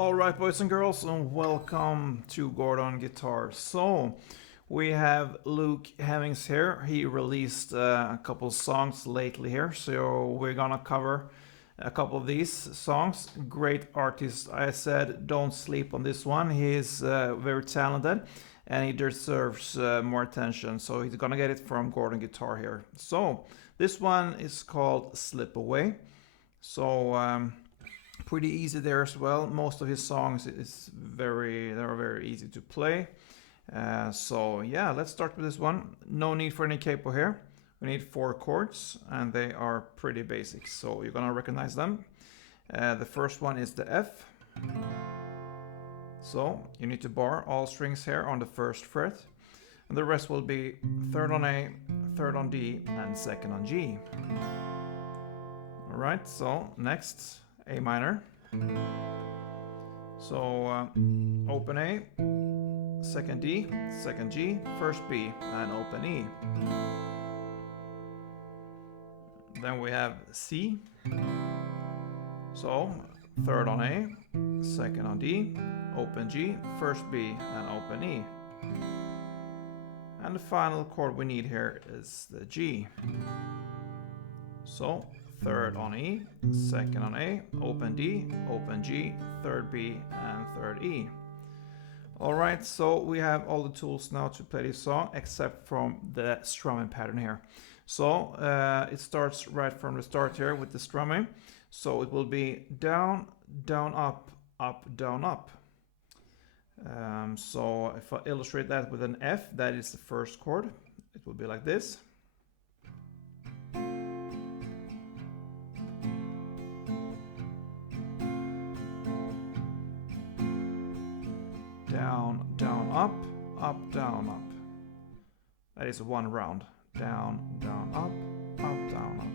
Alright, boys and girls, and welcome to Gordon Guitar. So, we have Luke Hemmings here. He released a couple songs lately here, so we're gonna cover a couple of these songs. Great artist, I said, don't sleep on this one. He is very talented and he deserves more attention, so he's gonna get it from Gordon Guitar here. So, this one is called Slip Away. So, pretty easy there as well. Most of his songs they're very easy to play. So yeah, let's start with this one. No need for any capo here. We need 4 chords and they are pretty basic, so you're gonna recognize them. The first one is the F. So you need to bar all strings here on the first fret, and the rest will be 3rd on A, 3rd on D, and 2nd on G. Alright, so next, A minor. So open A, 2nd D, 2nd G, 1st B, and open E. Then we have C. So 3rd on A, 2nd on D, open G, 1st B, and open E. And the final chord we need here is the G. So 3rd on E, 2nd on A, open D, open G, 3rd B, and 3rd E. Alright, so we have all the tools now to play this song, except from the strumming pattern here. So it starts right from the start here with the strumming. So it will be down, down, up, down, up. So if I illustrate that with an F, that is the first chord. It will be like this. Down, down, up, down, up. That is one round. Down, down, up, down, up.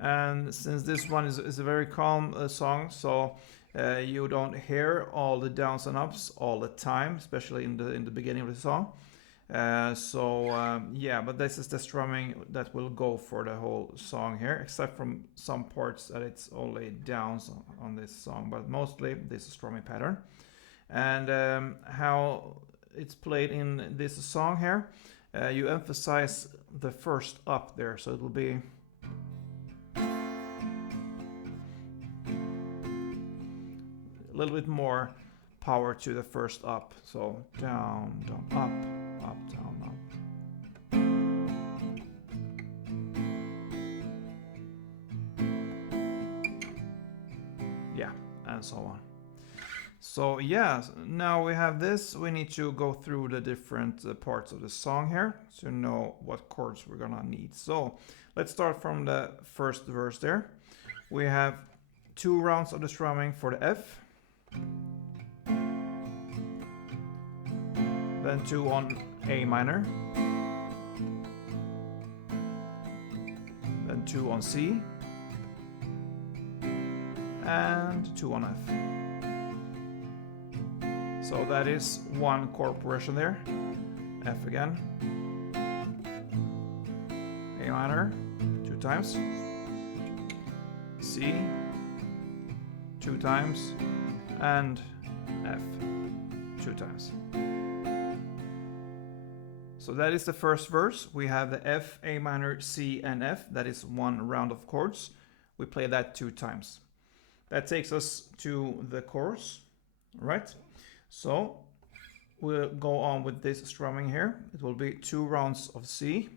And since this one is a very calm song, so you don't hear all the downs and ups all the time, especially in the beginning of the song. Yeah, but this is the strumming that will go for the whole song here, except from some parts that it's only downs on this song, but mostly this is strumming pattern. And how it's played in this song here, you emphasize the first up there, so it will be a little bit more power to the first up. So down, down, up, down, up. Yeah, and so on. So yeah, now we have this. We need to go through the different parts of the song here to know what chords we're gonna need. So let's start from the first verse there. We have 2 rounds of the strumming for the F. Then 2 on A minor. Then 2 on C. And 2 on F. So that is one chord progression there. F again. A minor 2 times. C 2 times. And F 2 times. So that is the first verse. We have the F, A minor, C, and F. That is one round of chords. We play that 2 times. That takes us to the chorus, right? So we'll go on with this strumming here. It will be 2 rounds of C,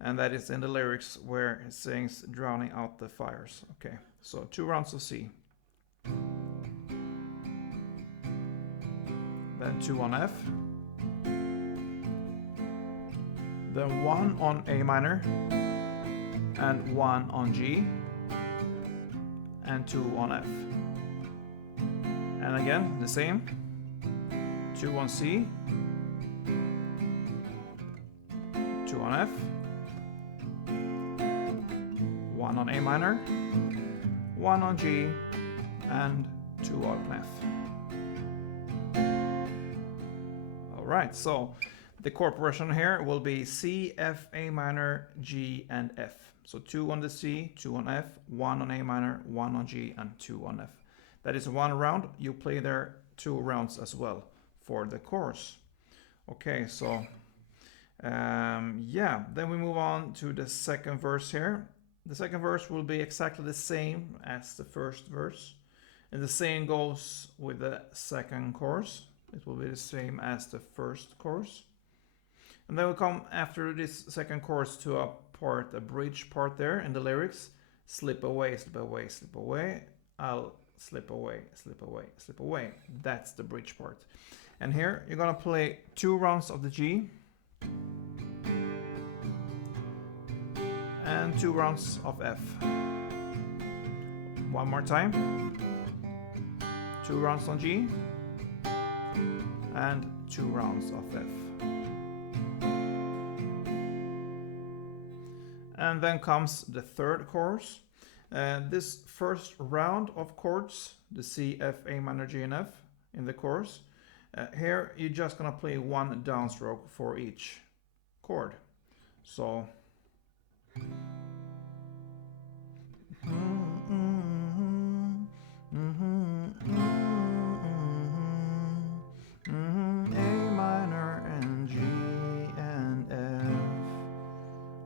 and that is in the lyrics where it sings drowning out the fires. Okay, so 2 rounds of C. Then 2 on F. Then 1 on A minor, and 1 on G, and 2 on F. And again, the same. 2 on C, 2 on F, 1 on A minor, 1 on G, and 2 on F. Alright, so The chord progression here will be C, F, A minor, G, and F. So 2 on the C, 2 on F, 1 on A minor, 1 on G, and 2 on F. That is one round. You play there 2 rounds as well for the chorus. Okay, so yeah, then we move on to the second verse here. The second verse will be exactly the same as the first verse. And the same goes with the second chorus. It will be the same as the first chorus. And then we come after this second chorus to a part, a bridge part there in the lyrics. Slip away, slip away, slip away. I'll slip away, slip away, slip away. That's the bridge part. And here you're gonna play 2 rounds of the G and 2 rounds of F. One more time. 2 rounds on G and 2 rounds of F. And then comes the third chorus. This first round of chords, the C, F, A minor, G, and F in the chorus, here you're just gonna play 1 downstroke for each chord. So A minor and G and F.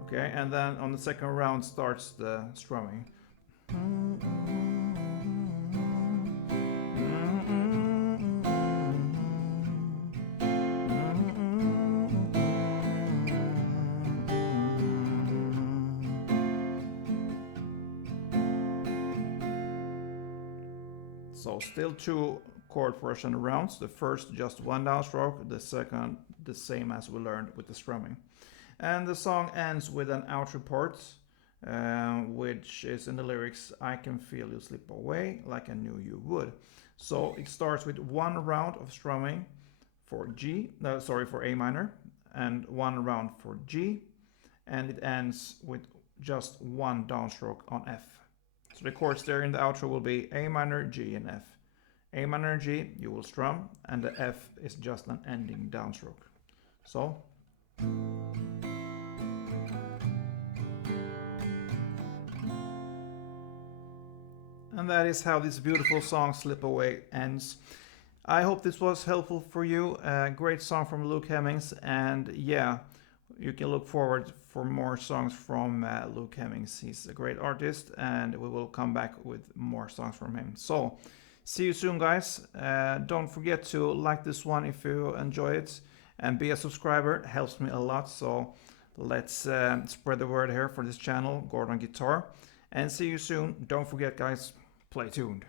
Okay, and then on the second round starts the strumming. So still 2 chord progression rounds. The first just 1 downstroke, the second the same as we learned with the strumming. And the song ends with an outro part, which is in the lyrics, I can feel you slip away like I knew you would. So it starts with 1 round of strumming for for A minor, and 1 round for G, and it ends with just 1 downstroke on F. So the chords there in the outro will be A minor, G, and F. A minor and G you will strum, and the F is just an ending downstroke. So and that is how this beautiful song Slip Away ends. I hope this was helpful for you. Great song from Luke Hemmings, and yeah, you can look forward for more songs from Luke Hemmings. He's a great artist, and we will come back with more songs from him. So see you soon, guys. Don't forget to like this one if you enjoy it, and be a subscriber. It helps me a lot. So let's spread the word here for this channel, Gordon Guitar, and see you soon. Don't forget, guys, play tuned.